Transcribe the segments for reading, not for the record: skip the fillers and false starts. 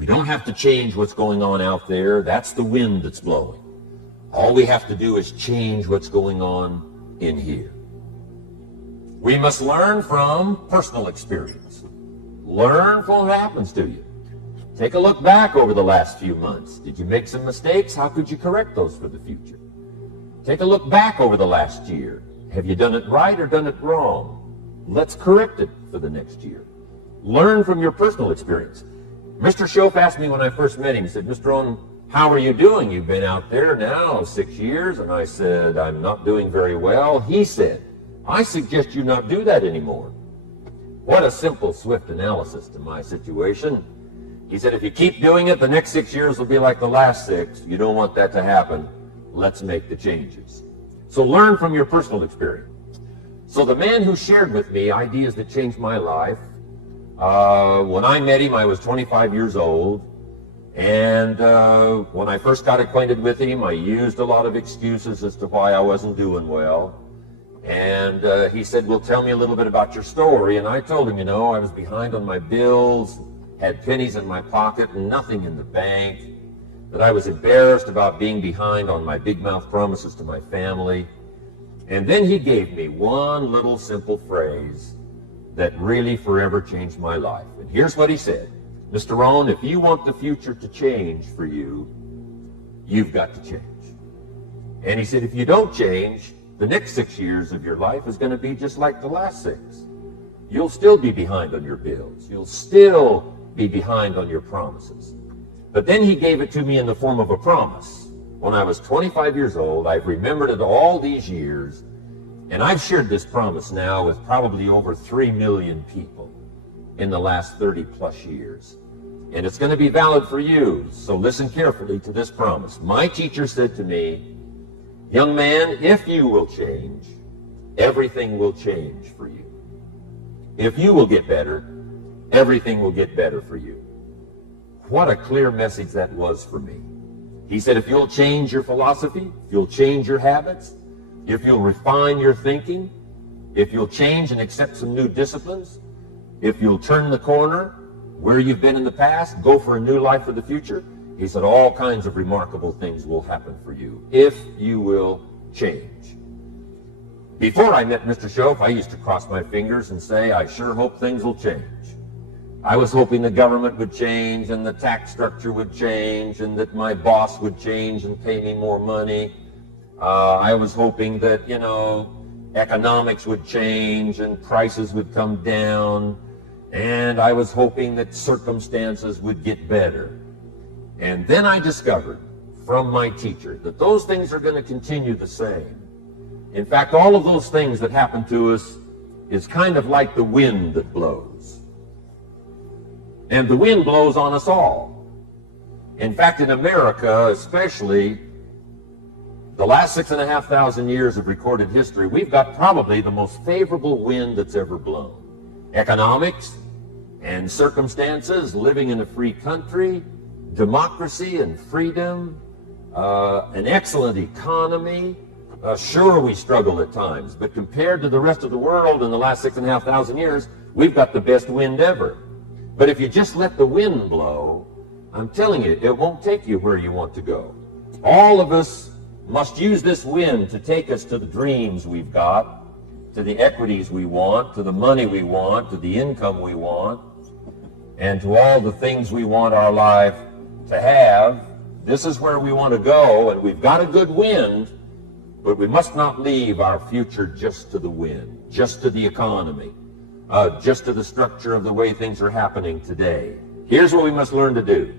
We don't have to change what's going on out there. That's the wind that's blowing. All we have to do is change what's going on in here. We must learn from personal experience. Learn from what happens to you. Take a look back over the last few months. Did you make some mistakes? How could you correct those for the future? Take a look back over the last year. Have you done it right or done it wrong? Let's correct it for the next year. Learn from your personal experience. Mr. Shoaf asked me when I first met him, he said, Mr. Rohn, how are you doing? You've been out there now 6 years. And I said, I'm not doing very well. He said, I suggest you not do that anymore. What a simple, swift analysis to my situation. He said, if you keep doing it, the next 6 years will be like the last 6. You don't want that to happen. Let's make the changes. So learn from your personal experience. So the man who shared with me ideas that changed my life, when I met him, I was 25 years old. And when I first got acquainted with him, I used a lot of excuses as to why I wasn't doing well. And he said, well, tell me a little bit about your story. And I told him, you know, I was behind on my bills, had pennies in my pocket and nothing in the bank, that I was embarrassed about being behind on my big mouth promises to my family. And then he gave me one little simple phrase that really forever changed my life. And here's what he said. Mr. Rohn, if you want the future to change for you, you've got to change. And he said, if you don't change, the next 6 years of your life is going to be just like the last 6. You'll still be behind on your bills. You'll still be behind on your promises. But then he gave it to me in the form of a promise. When I was 25 years old, I've remembered it all these years, and I've shared this promise now with probably over 3 million people in the last 30 plus years. And it's going to be valid for you, so listen carefully to this promise. My teacher said to me, young man, if you will change, everything will change for you. If you will get better, everything will get better for you. What a clear message that was for me. He said, if you'll change your philosophy, if you'll change your habits, if you'll refine your thinking, if you'll change and accept some new disciplines, if you'll turn the corner where you've been in the past, go for a new life for the future, he said all kinds of remarkable things will happen for you if you will change. Before I met Mr. Shoaf, I used to cross my fingers and say, I sure hope things will change. I was hoping the government would change and the tax structure would change and that my boss would change and pay me more money. I was hoping that, you know, economics would change and prices would come down. And I was hoping that circumstances would get better. And then I discovered from my teacher that those things are going to continue the same. In fact, all of those things that happen to us is kind of like the wind that blows. And the wind blows on us all. In fact, in America, especially, the last 6,500 years of recorded history, we've got probably the most favorable wind that's ever blown. Economics and circumstances, living in a free country, democracy and freedom, an excellent economy. Sure, we struggle at times, but compared to the rest of the world in the last 6,500 years, we've got the best wind ever. But if you just let the wind blow, I'm telling you, it won't take you where you want to go. All of us must use this wind to take us to the dreams we've got, to the equities we want, to the money we want, to the income we want, and to all the things we want our life to have. This is where we want to go, and we've got a good wind, but we must not leave our future just to the wind, just to the economy, just to the structure of the way things are happening today. Here's what we must learn to do,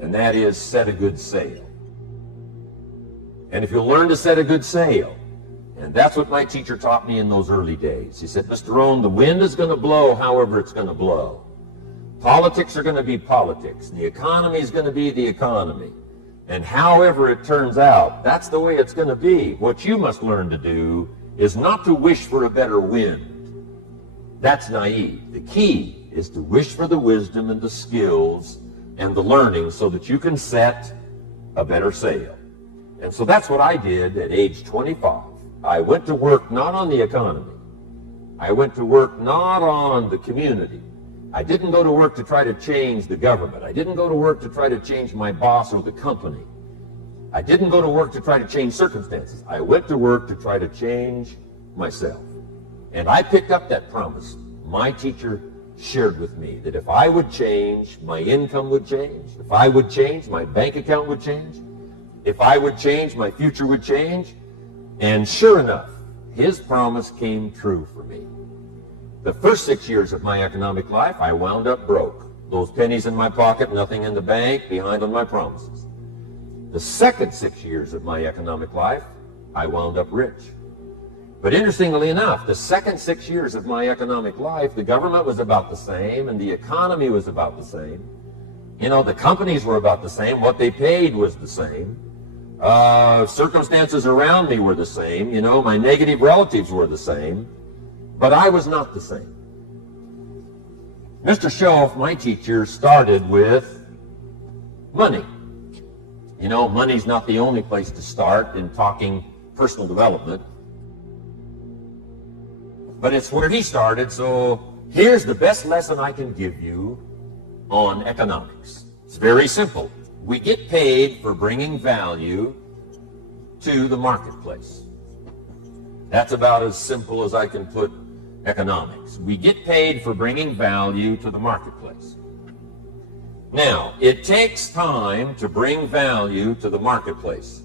and that is set a good sail. And if you'll learn to set a good sail, and that's what my teacher taught me in those early days. He said, Mr. Rohn, the wind is going to blow however it's going to blow. Politics are going to be politics. And the economy is going to be the economy. And however it turns out, that's the way it's going to be. What you must learn to do is not to wish for a better wind. That's naive. The key is to wish for the wisdom and the skills and the learning so that you can set a better sail. And so that's what I did at age 25. I went to work not on the economy. I went to work not on the community. I didn't go to work to try to change the government. I didn't go to work to try to change my boss or the company. I didn't go to work to try to change circumstances. I went to work to try to change myself. And I picked up that promise. My teacher shared with me that if I would change, my income would change. If I would change, my bank account would change. If I would change, my future would change. And sure enough, his promise came true for me. The first 6 years of my economic life, I wound up broke. Those pennies in my pocket, nothing in the bank, behind on my promises. The second 6 years of my economic life, I wound up rich. But interestingly enough, the second 6 years of my economic life, the government was about the same and the economy was about the same. You know, the companies were about the same. What they paid was the same. Circumstances around me were the same. You know, my negative relatives were the same. But I was not the same. Mr. Schoaf, my teacher, started with money. You know, money's not the only place to start in talking personal development. But it's where he started, so here's the best lesson I can give you on economics. It's very simple. We get paid for bringing value to the marketplace. That's about as simple as I can put economics. We get paid for bringing value to the marketplace. Now, it takes time to bring value to the marketplace.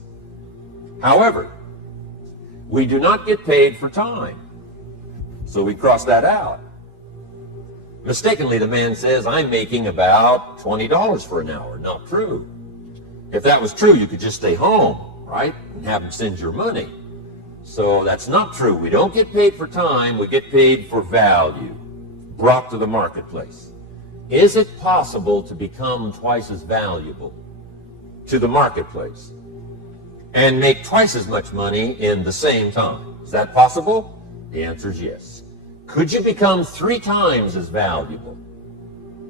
However, we do not get paid for time. So we cross that out. Mistakenly, the man says, I'm making about $20 for an hour. Not true. If that was true, you could just stay home, right? And have him send your money. So that's not true. We don't get paid for time. We get paid for value brought to the marketplace. Is it possible to become twice as valuable to the marketplace and make twice as much money in the same time? Is that possible? The answer is yes. Could you become 3 times as valuable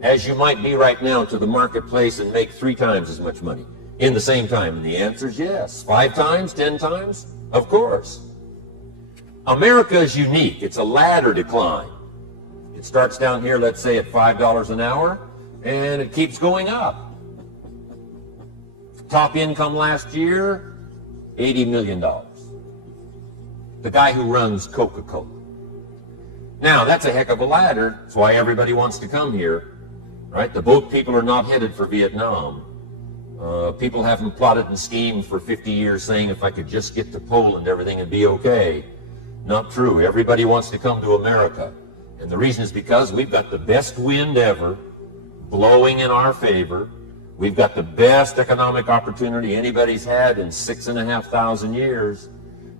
as you might be right now to the marketplace and make 3 times as much money in the same time? And the answer is yes. 5 times, 10 times? Of course. America is unique. It's a ladder decline. It starts down here, let's say, at $5 an hour, and it keeps going up. Top income last year, $80 million. The guy who runs Coca-Cola. Now, that's a heck of a ladder. That's why everybody wants to come here, right? The boat people are not headed for Vietnam. People haven't plotted and schemed for 50 years saying if I could just get to Poland, everything would be okay. Not true. Everybody wants to come to America. And the reason is because we've got the best wind ever blowing in our favor. We've got the best economic opportunity anybody's had in 6,500 years.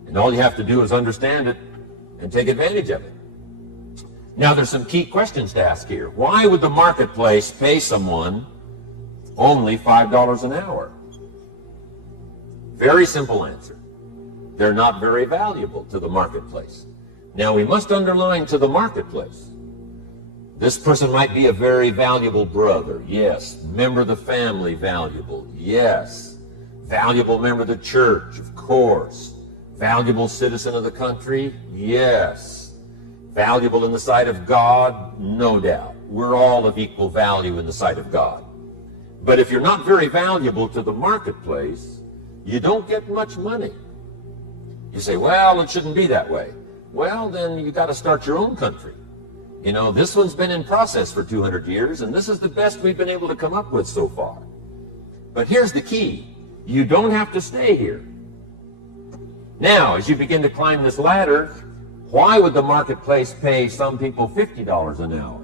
And all you have to do is understand it and take advantage of it. Now, there's some key questions to ask here. Why would the marketplace pay someone only $5 an hour? Very simple answer. They're not very valuable to the marketplace. Now, we must underline to the marketplace. This person might be a very valuable brother. Yes. Member of the family, valuable. Yes. Valuable member of the church, of course. Valuable citizen of the country? Yes. Valuable in the sight of God? No doubt. We're all of equal value in the sight of God. But if you're not very valuable to the marketplace, you don't get much money. You say, well, it shouldn't be that way. Well, then you got to start your own country. You know, this one's been in process for 200 years, and this is the best we've been able to come up with so far. But here's the key. You don't have to stay here. Now, as you begin to climb this ladder, why would the marketplace pay some people $50 an hour?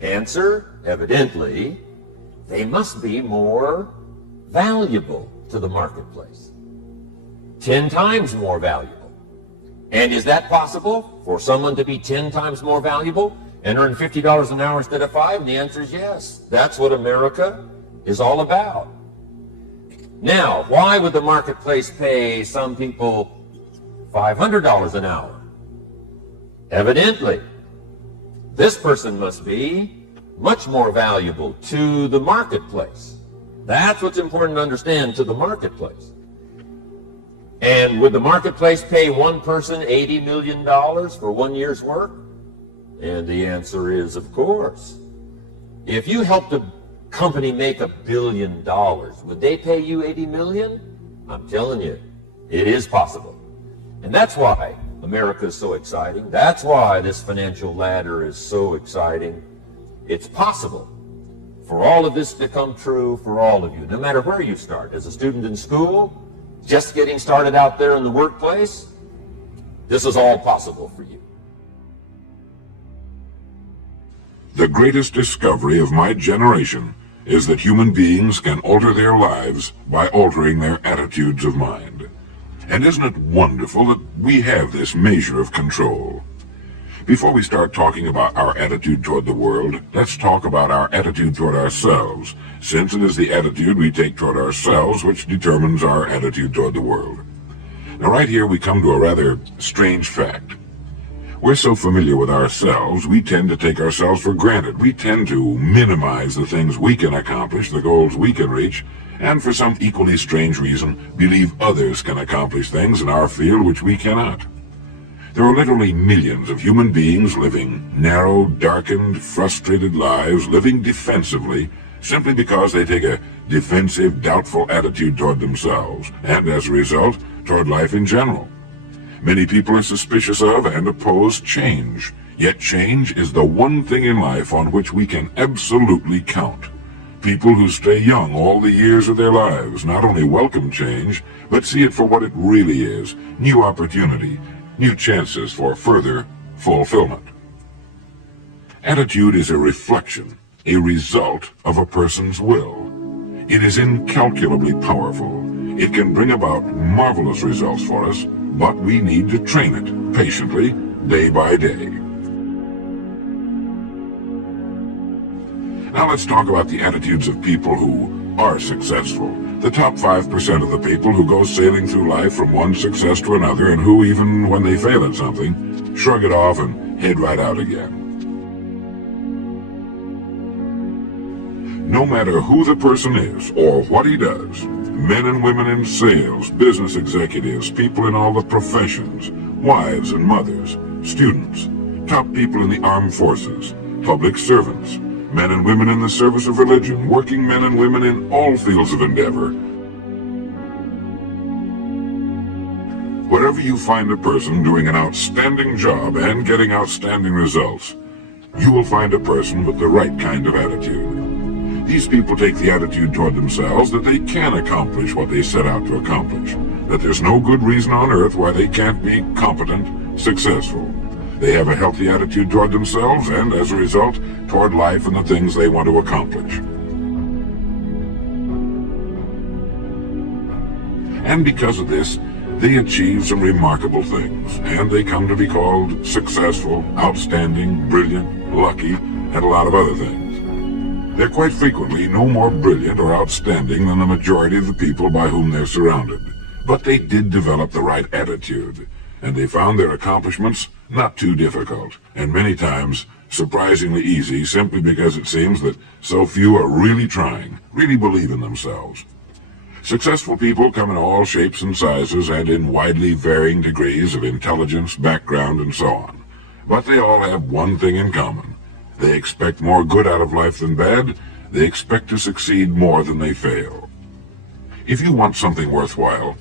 Answer, evidently, they must be more valuable to the marketplace. 10 times more valuable. And is that possible for someone to be 10 times more valuable and earn $50 an hour instead of 5? And the answer is yes. That's what America is all about. Now, why would the marketplace pay some people $500 an hour? Evidently, this person must be much more valuable to the marketplace. That's what's important to understand, to the marketplace. And would the marketplace pay one person $80 million for 1 year's work? And the answer is, of course. If you helped a company make $1 billion, would they pay you $80 million? I'm telling you, it is possible. And that's why America is so exciting. That's why this financial ladder is so exciting. It's possible for all of this to come true for all of you, no matter where you start. As a student in school, just getting started out there in the workplace, this is all possible for you. The greatest discovery of my generation is that human beings can alter their lives by altering their attitudes of mind. And isn't it wonderful that we have this measure of control? Before we start talking about our attitude toward the world, let's talk about our attitude toward ourselves, since it is the attitude we take toward ourselves which determines our attitude toward the world. Now right here we come to a rather strange fact. We're so familiar with ourselves, we tend to take ourselves for granted. We tend to minimize the things we can accomplish, the goals we can reach, and for some equally strange reason, believe others can accomplish things in our field which we cannot. There are literally millions of human beings living narrow, darkened, frustrated lives, living defensively, simply because they take a defensive, doubtful attitude toward themselves, and as a result, toward life in general. Many people are suspicious of and oppose change, yet change is the one thing in life on which we can absolutely count. People who stay young all the years of their lives not only welcome change, but see it for what it really is, new opportunity, new chances for further fulfillment. Attitude is a reflection, a result of a person's will. It is incalculably powerful. It can bring about marvelous results for us, but we need to train it patiently, day by day. Now let's talk about the attitudes of people who are successful. The top 5% of the people who go sailing through life from one success to another, and who, even when they fail at something, shrug it off and head right out again. No matter who the person is or what he does, men and women in sales, business executives, people in all the professions, wives and mothers, students, top people in the armed forces, public servants, men and women in the service of religion, working men and women in all fields of endeavor. Wherever you find a person doing an outstanding job and getting outstanding results, you will find a person with the right kind of attitude. These people take the attitude toward themselves that they can accomplish what they set out to accomplish, that there's no good reason on earth why they can't be competent, successful. They have a healthy attitude toward themselves and, as a result, toward life and the things they want to accomplish. And because of this, they achieve some remarkable things, and they come to be called successful, outstanding, brilliant, lucky, and a lot of other things. They're quite frequently no more brilliant or outstanding than the majority of the people by whom they're surrounded. But they did develop the right attitude, and they found their accomplishments not too difficult, and many times surprisingly easy, simply because it seems that so few are really trying, really believe in themselves. Successful people come in all shapes and sizes and in widely varying degrees of intelligence, background, and so on. But they all have one thing in common. They expect more good out of life than bad. They expect to succeed more than they fail. If you want something worthwhile,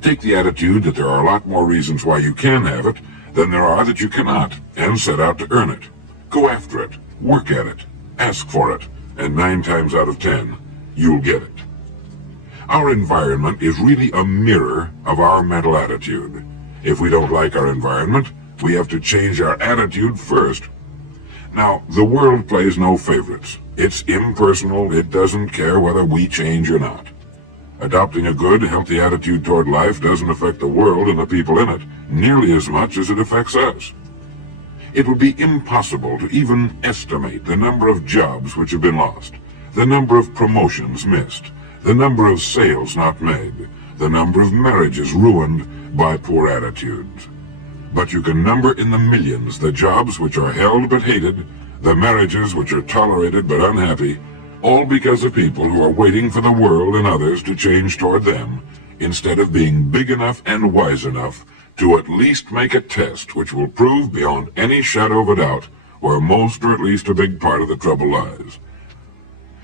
take the attitude that there are a lot more reasons why you can have it than there are that you cannot, and set out to earn it. Go after it, work at it, ask for it, and 9 times out of 10, you'll get it. Our environment is really a mirror of our mental attitude. If we don't like our environment, we have to change our attitude first. Now, the world plays no favorites. It's impersonal. It doesn't care whether we change or not. Adopting a good, healthy attitude toward life doesn't affect the world and the people in it nearly as much as it affects us. It would be impossible to even estimate the number of jobs which have been lost, the number of promotions missed, the number of sales not made, the number of marriages ruined by poor attitudes. But you can number in the millions the jobs which are held but hated, the marriages which are tolerated but unhappy, all because of people who are waiting for the world and others to change toward them, instead of being big enough and wise enough to at least make a test which will prove beyond any shadow of a doubt where most, or at least a big part of the trouble lies.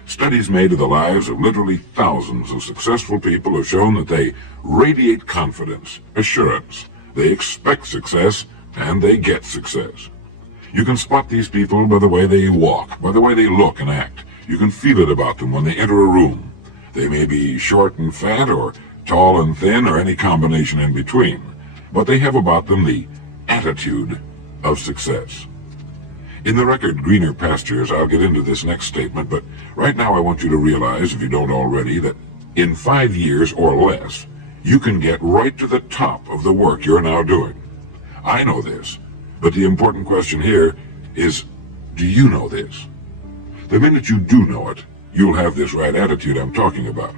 Studies made of the lives of literally thousands of successful people have shown that they radiate confidence, assurance, they expect success, and they get success. You can spot these people by the way they walk, by the way they look and act. You can feel it about them when they enter a room. They may be short and fat, or tall and thin, or any combination in between, but they have about them the attitude of success. In the record Greener Pastures, I'll get into this next statement, but right now I want you to realize, if you don't already, that in 5 years or less, you can get right to the top of the work you're now doing. I know this, but the important question here is, do you know this? The minute you do know it, you'll have this right attitude I'm talking about.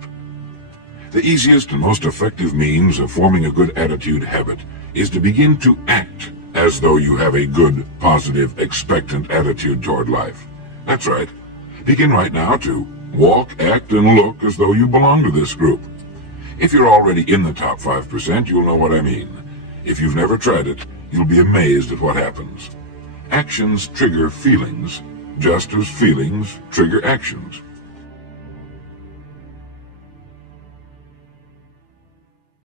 The easiest and most effective means of forming a good attitude habit is to begin to act as though you have a good, positive, expectant attitude toward life. That's right. Begin right now to walk, act, and look as though you belong to this group. If you're already in the top 5%, you'll know what I mean. If you've never tried it, you'll be amazed at what happens. Actions trigger feelings, just as feelings trigger actions.